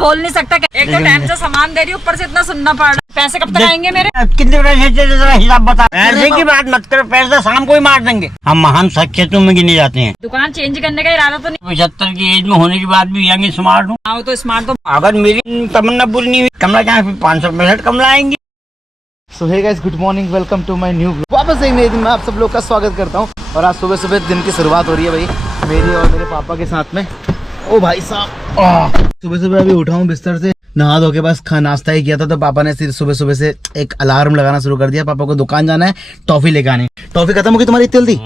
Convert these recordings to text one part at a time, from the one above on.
बोल नहीं सकता। एक तो टाइम से सामान दे रही हूँ, ऊपर से इतना सुनना पड़ रहा है। पैसे कब तक आएंगे मेरे? कितने पैसे जरा हिसाब बता। पैसे की बात मत करो, पैसा शाम को ही मार देंगे। हम महान शख्सियतों में गिने जाते हैं। दुकान चेंज करने का इरादा तो नहीं? 75 की एज में होने के बाद भी यंग स्मार्ट हूँ। हाँ तो स्मार्ट तो। अगर मेरी तमन्ना पूरी नहीं हुई, कमला क्या 565 कमला आएंगी। So hey guys, good morning, welcome to my new blog. वापस एक नए दिन में आप सब लोग का स्वागत करता हूँ। और आज सुबह सुबह दिन की शुरुआत हो रही है भाई मेरी और मेरे पापा के साथ में। ओ भाई साहब, सुबह सुबह अभी उठा हूँ बिस्तर से, नहा धो के बस नाश्ता ही किया था। तो पापा ने फिर सुबह सुबह से एक अलार्म लगाना शुरू कर दिया। पापा को दुकान जाना है, टॉफी लेके आनी। टॉफी खत्म होगी तुम्हारी? इतनी जल्दी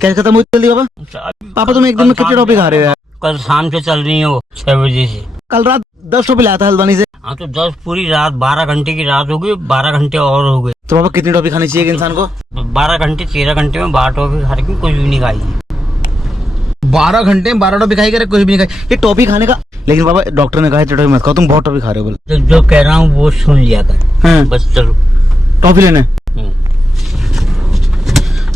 क्या खत्म हुई जल्दी? पापा पापा तुम एक दिन में कितनी टॉफी खा रहे हो यार? कल शाम से चल रही है वो 6 बजे से। कल रात 10 टॉफी लाया था हल्द्वानी से। हाँ तो 10 पूरी रात, 12 घंटे की रात हो गई, 12 घंटे और हो गए। तो पापा कितनी टॉफी खानी चाहिए इंसान को? 12 घंटे 13 घंटे में 12 टॉफी खा रही, कुछ भी नहीं खाई। 12 घंटे में 12 टॉफी खाई करे, कुछ भी नहीं खाई। ये टॉफी खाने का, लेकिन बाबा डॉक्टर ने कहा है टॉफी मत खाओ, तुम बहुत टॉफी खा रहे हो। बोले जो कह रहा हूँ वो सुन लिया कर। बस चलो टॉफी लेने।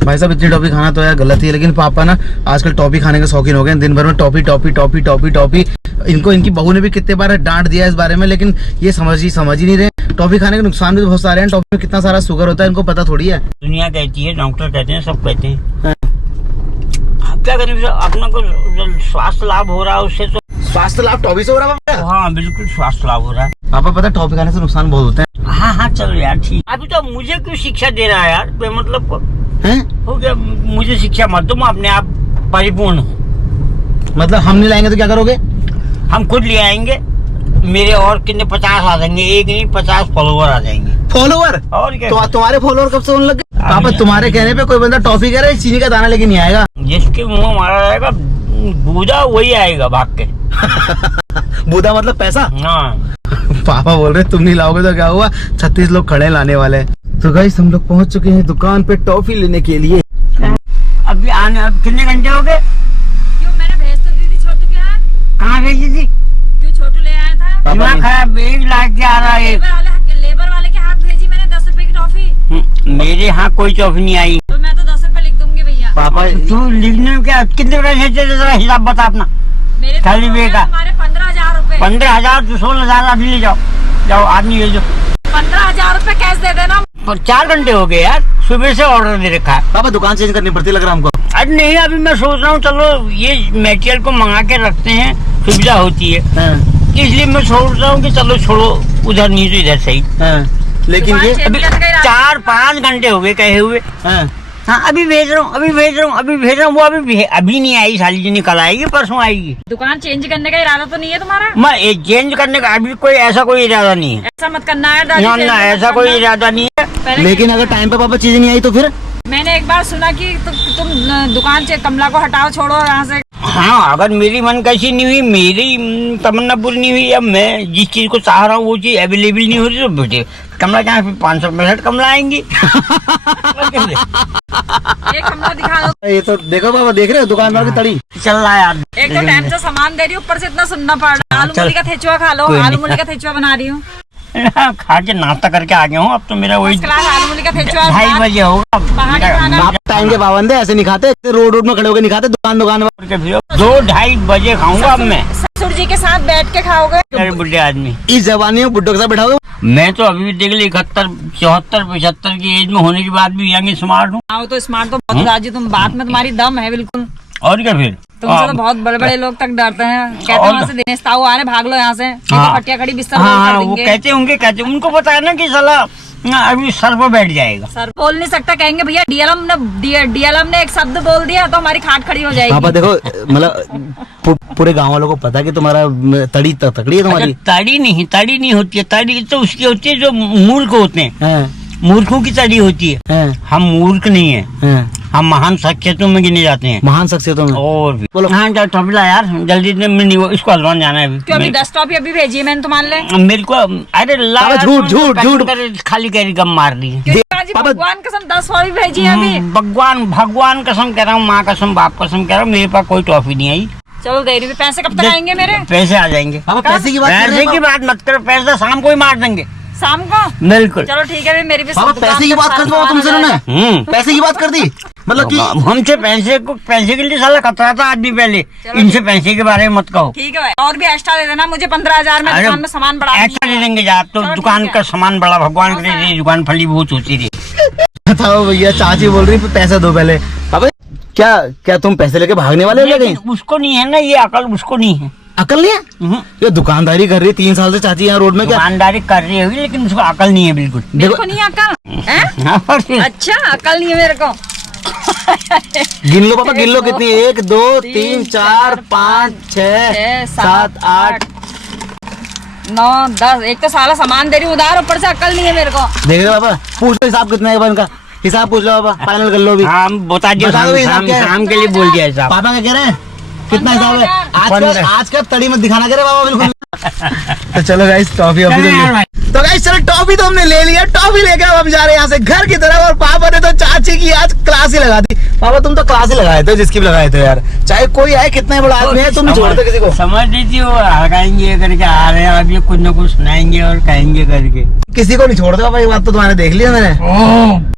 भाई साहब इतनी टॉफी खाना तो यार गलत ही है, लेकिन पापा ना आजकल टॉफी खाने के शौकीन हो गए। दिन भर में toffee toffee toffee toffee toffee. इनको इनकी बहू ने भी कितने बार डांट दिया इस बारे में, लेकिन ये समझ ही नहीं रहे। टॉफी खाने के नुकसान भी तो बहुत सारे हैं। टॉफी में कितना सारा शुगर होता है, इनको पता थोड़ी है। दुनिया कहती है, डॉक्टर कहते हैं, सब कहते हैं। आप क्या करें, अपना को स्वास्थ्य लाभ हो रहा है उससे। तो स्वास्थ्य लाभ टॉफी से हो रहा है? हाँ बिल्कुल स्वास्थ्य लाभ हो रहा है। पापा पता है टॉफी खाने से नुकसान बहुत होते हैं। हाँ चलो यार ठीक। अभी तो मुझे क्यों शिक्षा दे रहा है यार, मतलब को हो गया। मुझे शिक्षा मत दो, मैं अपने आप परिपूर्ण हूँ। मतलब हम नहीं लाएंगे तो क्या करोगे? हम खुद ले आएंगे। मेरे और कितने 50 आ जाएंगे, एक नहीं 50 फॉलोवर आ जाएंगे। फॉलोवर? और क्या? तो तुम्हारे फॉलोवर कब से होने लगे? पापा तुम्हारे कहने पे कोई बंदा टॉफी कह रहा है, चीनी का दाना लेके नहीं आएगा। जिसके मुंह मारा जाएगा बूढ़ा वही आएगा भाग के। बूढ़ा मतलब पैसा? हाँ। पापा बोल रहे तुम नहीं लाओगे तो क्या हुआ, 36 लोग खड़े लाने वाले। तो गाइस हम लोग पहुंच चुके हैं दुकान पे टॉफी लेने के लिए। अभी आने, अब कितने घंटे हो गए? क्यों मैंने भेज तो दी थी छोटू के हाथ। कहाँ भेजी थी? क्यों छोटू ले आया था? दिमाग खराब, एक लाख के आ रहा है। लेबर वाले के हाथ भेजी मैंने 10 रुपए की टॉफी। मेरे यहाँ कोई टॉफी नहीं आई। तो मैं तो 10 रुपए लिख दूंगी भैया। पापा तू लिखने में क्या, कितने पैसे जरा हिसाब बता अपना। मेरे खाली वे का हमारे 15,000 रुपए। 15,000 तो 16,000 अभी ले जाओ। जाओ आदमी भेजो। 15,000 रुपए कैश दे देना। 4 घंटे हो गए यार, सुबह से ऑर्डर दे रखा है। पापा दुकान चेंज करनी पड़ती लग रहा हमको। अरे नहीं, अभी मैं सोच रहा हूँ चलो ये मटेरियल को मंगा के रखते हैं, सुविधा होती है। इसलिए मैं सोच रहा हूँ कि चलो छोड़ो, उधर नहीं तो इधर सही। लेकिन ये दुकान अभी चेंज करने का इरादा- 4-5 घंटे हो गए कहे हुए। हाँ अभी भेज रहा हूँ, अभी भेज रहा हूँ। वो अभी नहीं आई, साली जी निकल आएगी, परसों आएगी। दुकान चेंज करने का इरादा तो नहीं है तुम्हारा? मैं चेंज करने का अभी कोई इरादा नहीं है। ऐसा मत करना है दादी, ना change मत ऐसा करना। कोई इरादा नहीं है। पहले लेकिन अगर टाइम पे पापा चीजें नहीं आई तो फिर? मैंने एक बार सुना कि तुम दुकान से कमला को हटाओ, छोड़ो यहाँ से। हाँ अगर मेरी मन कैसी नहीं हुई, मेरी तमन्ना पूरी नहीं हुई, अब मैं जिस चीज को चाह रहा हूँ वो चीज अवेलेबल नहीं हो रही, तो बेटे कमला क्या 565 कमला आएंगी। एक कमला दिखा दो। ये तो देखो पापा, देख रहे हो दुकानदार की तड़ी चल रहा है यार। एक तो टाइम से सामान दे रही हूँ, ऊपर से इतना सुनना पड़ रहा है। आलू मूली का ठेचुआ खा लो। आलू मूली का ठेचुआ बना रही हूँ। खा के नाश्ता करके आ गया हूँ। अब तो मेरा वही क्लास आलू मूली का ठेचुआ 2:30 बजे होगा। बाहर नहीं खाना। आप टाइम के पाबंद है, ऐसे नहीं खाते। रोड में खड़े होकर नहीं खाते, दुकान में। 2-2:30 बजे खाऊंगा अब मैं। ससुर जी के साथ बैठ के खाओगे? अरे बुढ़े आदमी, इस जवानी में बुड्ढों के साथ बैठाओगे? मैं तो अभी भी देख ली 71, 74, 75 की एज में होने के बाद भी यंग स्मार्ट हूँ। आओ तो स्मार्ट तो बहुत दादी, तुम बात में तुम्हारी दम है बिल्कुल। और क्या फिर? तुमसे तो बहुत बड़े बड़े लोग तक डरते हैं, कहते हैं वहाँ से दिनेश ताऊ आ रहे, भाग लो यहाँ से। नहीं तो पट्टिया खड़ी बिस्तर रोल हाँ कर वो देंगे। कहते होंगे, उनको पता है ना कि साला अभी सर पर बैठ जाएगा। सर बोल नहीं सकता, कहेंगे भैया डीएलएम ने एक शब्द बोल दिया तो हमारी खाट खड़ी हो पापा जाएगी। देखो, मतलब पूरे गांव वालों को पता है कि तुम्हारा तड़ी तकड़ी है तुम्हारी। तड़ी नहीं होती है। तड़ी तो उसकी होती है जो मूर्ख होते हैं। मूर्खों की तड़ी होती है। हम मूर्ख नहीं है, हम महान शख्सियतों में गिने जाते हैं। महान शख्सियतों में? और भी बोलो। हाँ जाओ टॉफी यार, जल्दी इसको हलवान जाना है क्यों अभी 10 टॉफी अभी भेजी है मैंने तुम्हारे लिए। मेरे को। अरे ला झूठ खाली कैरी गम मार दी। भगवान कसम 10 टॉफी भेजी है अभी। भगवान कसम कह रहा हूँ, माँ कसम, बाप कसम कह रहा हूँ, मेरे पास कोई टॉफी नहीं आई। चलो दे रही हूँ। पैसे कब तक आएंगे मेरे? पैसे आ जाएंगे। पापा पैसे की बात मत करो, पैसा शाम को ही मार देंगे। शाम को? बिल्कुल। चलो ठीक है, मेरी भी पापा पैसे की बात कर दो तुमसे उन्होंने, पैसे की बात कर दी, मतलब कि हमसे पैसे के लिए साला खतरा था आदमी पहले, इनसे पैसे के बारे में मत कहो। ठीक है भाई, और भी एक्स्ट्रा दे देना मुझे 15,000 में, दुकान में सामान बढ़ा एक्स्ट्रा दे देंगे यार, तो चलो दुकान ठीक है। का सामान बड़ा, भगवान करे दुकान फली बहुत होती थी। बताओ भैया, चाची बोल रही पैसा दो पहले। पापा क्या क्या तुम पैसे लेके भागने वाले हो क्या कहीं? उसको नहीं है ना ये अकल, उसको नहीं है। अकल नहीं है? ये दुकानदारी कर रही है 3 साल से चाची यहाँ रोड में, क्या दुकानदारी कर रही होगी लेकिन उसको अकल नहीं है बिल्कुल। मेरे को नहीं है अकल हैं? अच्छा, अकल नहीं है मेरे को। गिन लो पापा, गिन लो कितनी, 1 2 3 4 5 6 7 8 9 10। एक तो साला सामान दे रही हूँ उधार, ऊपर से अकल नहीं है मेरे को। देख रहे पापा, पूछ लो हिसाब कितना है इनका, हिसाब पूछ लो पापा, फाइनल कर लो भी। हम बता दिया, बता दो हिसाब क्या है? शाम के लिए बोल दिया हिसाब। पापा क्या कह रहे हैं, कितना हिसाब है? आज का तड़ी मत दिखाना करे पापा बिल्कुल। तो चलो गाइस, टॉफी तो गाइस चलो, टॉफी तो हमने ले लिया, टॉफी लेके अब हम जा रहे हैं यहाँ से घर की तरफ। और पापा ने तो चाची की आज क्लास ही लगा दी। पापा तुम तो क्लास ही लगाए थे, जिसकी भी लगाए थे यार, चाहे कोई आए, कितना बड़ा आदमी है, तुम नहीं छोड़ते किसी को। समझ रही थी वो हड़काएंगे करके आ रहे हैं, अब ये कुछ न कुछ सुनाएंगे और कहेंगे करके, किसी को नहीं छोड़ते पापा, ये बात तो तुम्हारे देख लिया मैंने।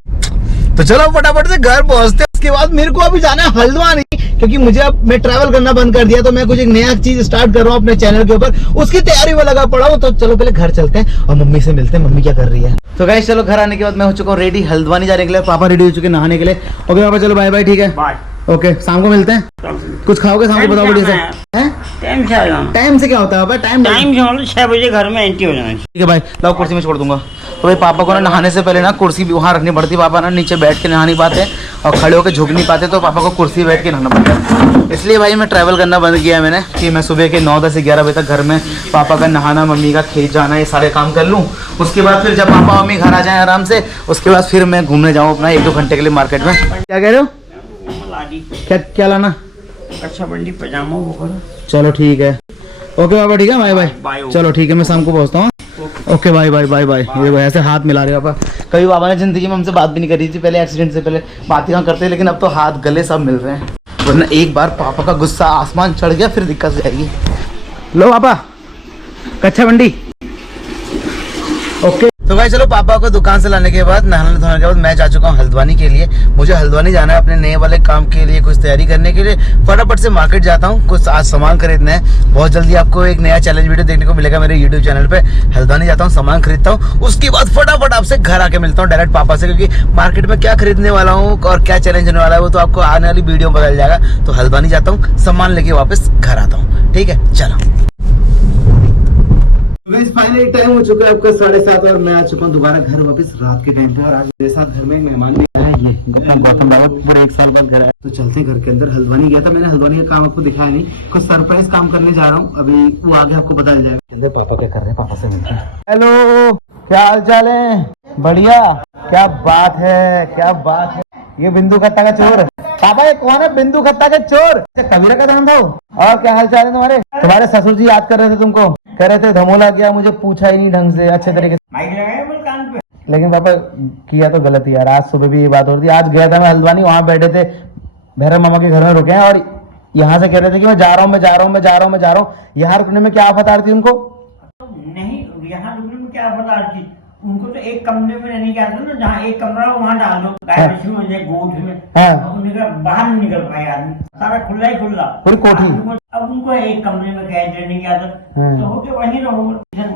तो चलो फटाफट से घर पहुंचते हैं। उसके बाद मेरे को अभी जाना है हल्द्वानी, क्योंकि मुझे अब मैं ट्रैवल करना बंद कर दिया, तो मैं कुछ एक नया चीज स्टार्ट कर रहा हूँ अपने चैनल के ऊपर, उसकी तैयारी में लगा पड़ा हूँ। तो चलो पहले घर चलते हैं और मम्मी से मिलते हैं, मम्मी क्या कर रही है। तो गाइस चलो, घर आने के बाद मैं हो चुका हूँ रेडी हल्द्वानी जाने के लिए, पापा रेडी हो चुके नहाने के लिए। ओके पापा चलो बाय बाय, ठीक है ओके, शाम को मिलते हैं। कुछ खाओगे शाम को, बताओ बढ़िया से। टाइम से क्या होता है पापा? टाइम 6 बजे घर में एंट्री हो जाना। ठीक है भाई, लाओ कुर्सी में छोड़ दूंगा। तो भाई पापा को ना नहाने से पहले ना कुर्सी भी वहाँ रखनी पड़ती, पापा ना नीचे बैठ के नहा नहीं पाते और खड़े होकर झुक नहीं पाते, तो पापा को कुर्सी बैठ के नहाना पड़ता है। इसलिए भाई मैं ट्रैवल करना बंद किया है मैंने, कि मैं सुबह के 9 10 11 बजे तक घर में पापा का नहाना, मम्मी का खेत जाना, ये सारे काम कर लूँ। उसके बाद फिर जब पापा मम्मी घर आ जाए आराम से, उसके बाद फिर मैं घूमने जाऊँ अपना 1 2 घंटे के लिए मार्केट में। क्या कह रहे हो? क्या लाना? अच्छा बंडी पजामा वो। चलो ठीक है, ओके बाबा, ठीक है बाय बाय। चलो ठीक है, मैं शाम को पहुँचता हूँ। Okay bye bye bye bye. ये भाई ऐसे हाथ मिला रहे पापा, कभी पापा ने जिंदगी में हमसे बात भी नहीं करी थी पहले, एक्सीडेंट से पहले बात ही करते, लेकिन अब तो हाथ गले सब मिल रहे हैं। वरना एक बार पापा का गुस्सा आसमान चढ़ गया फिर दिक्कत जाएगी। लो पापा कच्चा बंडी। ओके तो भाई चलो, पापा को दुकान से लाने के बाद, नहाने धोने के बाद मैं जा चुका हूँ हल्द्वानी के लिए। मुझे हल्द्वानी जाना है अपने नए वाले काम के लिए, कुछ तैयारी करने के लिए। फटाफट से मार्केट जाता हूँ, कुछ आज सामान खरीदना है। बहुत जल्दी आपको एक नया चैलेंज वीडियो देखने को मिलेगा मेरे यूट्यूब चैनल पे। हल्द्वानी जाता हूँ, सामान खरीदता हूँ, उसके बाद फटाफट आपसे घर आके मिलता हूँ डायरेक्ट पापा से, क्योंकि मार्केट में क्या खरीदने वाला हूँ और क्या चैलेंज होने वाला है वो तो आपको आने वाली वीडियो में बदल जाएगा। तो हल्द्वानी जाता हूँ, सामान लेके वापस घर आता हूँ, ठीक है चलो। फाइनली टाइम हो चुका है आपका 7:30 और मैं आ चुका हूँ दोबारा घर वापस रात के टाइम पे। और आज मेरे साथ घर में मेहमान भी आया है, ये गौतम रावत पूरे 1 साल बाद घर आया। तो चलते घर के अंदर। हल्द्वानी गया था मैंने, हल्द्वानी का काम आपको दिखाया नहीं, कुछ सरप्राइज काम करने जा रहा हूँ, अभी वो आगे आपको पता चल जाएगा। अंदर पापा क्या कर रहे हैं, पापा से मिलते हैं। हेलो, क्या हाल चाल है? बढ़िया, क्या बात है, क्या बात है। ये बिंदु खत्ता का चोर पापा, ये कौन है? बिंदु खत्ता के चोर, कबीरा का नाम था। और क्या हाल चाल है तुम्हारे? तुम्हारे ससुर जी याद कर रहे थे तुमको, कह रहे थे धमोला गया, मुझे पूछा ही नहीं ढंग से अच्छे तरीके से। लेकिन पापा किया तो गलत ही यार, आज सुबह भी ये बात हो रही थी। आज गया था मैं हल्द्वानी, वहां बैठे थे भैरव मामा के घर में रुके हैं, और यहाँ से कह रहे थे कि मैं जा रहा हूँ, मैं जा रहा हूँ, मैं जा रहा हूँ, मैं जा रहा हूँ। यहाँ रुकने में क्या आफत आ रही थी उनको? नहीं, यहाँ रुकने में क्या आफत आ रही थी उनको? तो एक कमरे में रहने क्या था ना, जहाँ एक कमरा हो वहाँ डाल दो, गाय बछी में, गोठ में। बाहर नहीं निकल पाए आदमी, सारा खुला ही खुला, पूरी कोठी। अब उनको एक कमरे में कैद रहने की आदत, तो हो के वहीं रहो।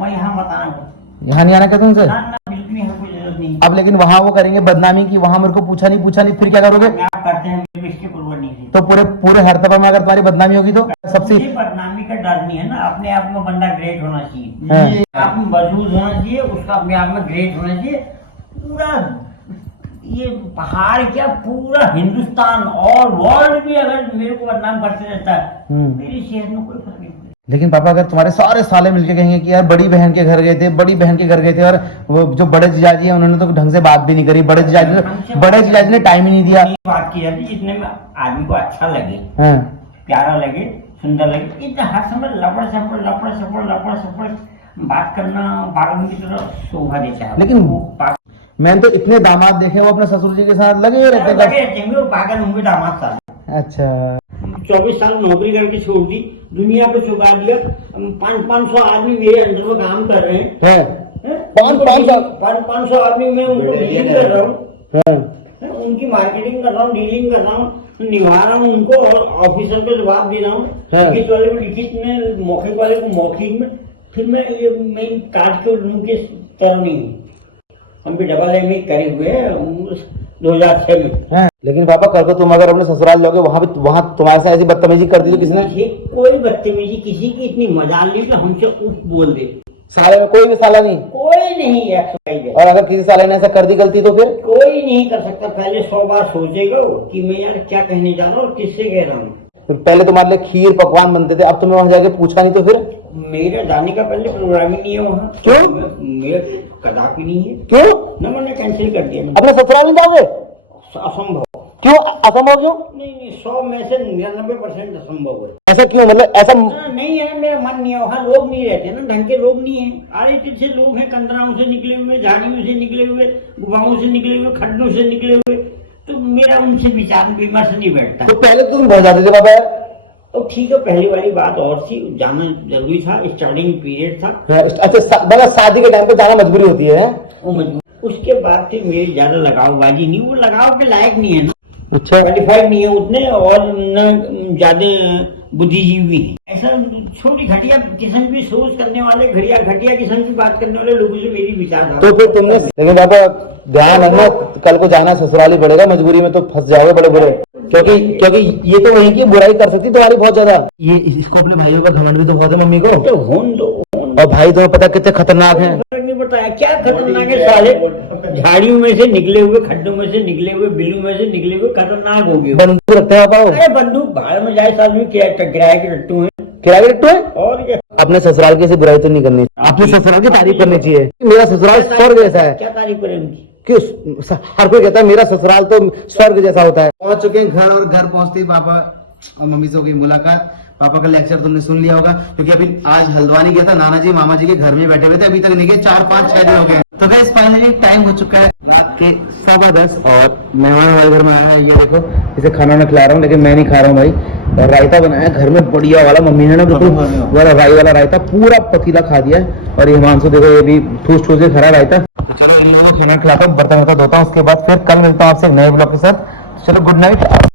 मैं यहाँ बताना, यहाँ नहीं आना क्या तुमसे? बिल्कुल यहाँ कोई जरूरत नहीं। अब लेकिन वहाँ वो करेंगे बदनामी की, वहाँ मेरे को पूछा नहीं, फिर क्या करोगे? आप करते हैं, इसके पूर्व नहीं। तो पूरे हरतबा में अगर तुम्हारी बदनामी होगी तो सबसे बदनामी का डर नहीं है ना, अपने आप में बंदा ग्रेट होना चाहिए, आप में मजबूत होना चाहिए, उसका अपने आप में ग्रेट होना चाहिए। पूरा ये पहाड़ क्या, पूरा हिंदुस्तान और वर्ल्ड भी अगर मेरे को बदनाम करते रहता है, मेरी सेहत में कोई फर्क नहीं। लेकिन पापा अगर तुम्हारे सारे साले मिलके कहेंगे कि यार बड़ी बहन के घर गए थे, बड़ी बहन के घर गए थे, और वो जो बड़े जीजाजी है उन्होंने तो ढंग से बात भी नहीं करी, बड़े जीजाजी ने टाइम ही नहीं दिया। बात की जाती जितने में आदमी को अच्छा लगे, प्यारा लगे, सुंदर लगे, इतना हर समय लपड़ सपड़ बात करना पागल की तरह शोभा देता है। लेकिन मैंने तो इतने दामाद देखे वो अपने ससुर जी के साथ लगे हुए रहते हैं, वो पागल होंगे दामाद साल। अच्छा, 24 साल नौकरी करके छोड़ दी, दुनिया पे चुका दिया, 500 आदमी मेरे अंडर में काम कर रहे हैं। 500 आदमी में उनको डीलिंग कर रहा हूँ, उनकी मार्केटिंग कर रहा हूँ, डीलिंग कर रहा हूँ, निभा रहा हूँ उनको, और ऑफिसर को जवाब दे रहा हूँ, लिखित वाले को लिखित में, मौखिक वाले को मौखिक में। फिर मैं काट के लूँ के तरह नहीं हूँ। हम भी डबल एम करे हुए हैं 2006 में। लेकिन पापा कल को तुम अगर अपने ससुराल लोगे वहाँ तुम्हारे साथ ऐसी बदतमीजी कर दी तो किसने? कोई बदतमीजी किसी की इतनी मजाल नहीं कि हमसे उफ बोल दे। साले में कोई भी साला नहीं? कोई नहीं है। और अगर किसी साले ने ऐसा कर दी गलती तो फिर? कोई नहीं कर सकता। पहले 100 बार सोचेगा कि मैं यार क्या कहने जा रहा हूँ और किससे कह रहा हूँ। पहले तुम्हारे लिए खीर पकवान बनते थे, अब तुम्हें वहाँ जाके पूछा नहीं तो फिर? मेरा जाने का पहले प्रोग्राम ही नहीं है वहाँ। क्यों? मेरा कदापि नहीं है। क्यों? न मैंने कैंसिल कर दिया। अपने ससुराल नहीं जाओगे? असंभव। क्यों असंभव? क्यों? नहीं 100 में से 99% असंभव है। ऐसा क्यों? मतलब ऐसा नहीं है, मेरा मन नहीं है। वहाँ लोग नहीं रहते ना, ढंग के लोग नहीं है। आड़े तिरछे लोग हैं, कंदराओं से निकले हुए, झाड़ियों से निकले हुए, गुफाओं से निकले हुए, खड्डों से निकले हुए। तो मेरा उनसे विचार विमर्श नहीं बैठता। तो पहले तुम बहुत जाते थे बाबा। तो ठीक है, पहली वाली बात और थी, जाना जरूरी था, स्टार्टिंग पीरियड था। अच्छा मतलब शादी के टाइम पे जाना मजबूरी होती है? वो मजबूरी। उसके बाद फिर मेरी ज्यादा लगावबाजी नहीं, वो लगाव के लायक नहीं है ना। अच्छा। क्वालिफाइड नहीं है उतने, और न ज्यादा बुद्धिजीवी है। ऐसा छोटी घटिया किस्म की सोच करने वाले, घटिया किस्म की बात करने वाले लोगों से मेरी विचारधारा। तो फिर तुमने, लेकिन बाबा ध्यान रखना, कल को जाना ससुराल ही पड़ेगा, मजबूरी में तो फंस जाओगे बड़े बुरे। क्योंकि ये तो वहीं की बुराई कर सकती तुम्हारी बहुत ज्यादा। ये इसको अपने भाइयों का घमंड भी तो बहुत है मम्मी को। तो होन दो। और भाई तुम्हें पता कितने खतरनाक हैं? नहीं बताया क्या खतरनाक है साले। झाड़ियों में से निकले हुए, खड्डों में से निकले हुए, बिल्लू में से निकले हुए खतरनाक हो गए। बंदूक रखते हैं पाओ? अरे बंदूक भाड़ में जाए साल में किराए के रट्टू है। किराए के रट्टू है? और क्या। अपने ससुराल की ऐसी बुराई तो नहीं करनी, अपने ससुराल की तारीफ करनी चाहिए। मेरा ससुराल स्वर्ग जैसा है। क्या तारीफ करें उनकी? क्यों? हर कोई कहता है मेरा ससुराल तो स्वर्ग जैसा होता है। पहुंच चुके हैं घर, और घर पहुंचते ही पापा और मम्मी से हो गई मुलाकात। पापा का लेक्चर तुमने सुन लिया होगा, क्योंकि अभी आज हल्द्वानी गया था, नाना जी मामा जी के घर में बैठे हुए थे, अभी तक नहीं गए, 4-5-6 दिन हो गए। तो गाइस फाइनली टाइम हो चुका है रात के 10:15 और मेहमान हमारे घर में आया है। ये देखो, इसे खाना मैं खिला रहा हूँ, लेकिन मैं नहीं खा रहा हूँ भाई। और रायता बनाया घर में बढ़िया वाला, मम्मी ने ना बिल्कुल वाला राई वाला रायता पूरा पतीला खा दिया है। और ये हिमांशु देखो, ये भी ठूस ठूस के खा रायता। चलो इन लोगों को खाना खिलाता हूँ, बर्तन धोता हूँ, उसके बाद फिर कल मिलता हूँ आपसे नए ब्लॉग के साथ। चलो गुड नाइट।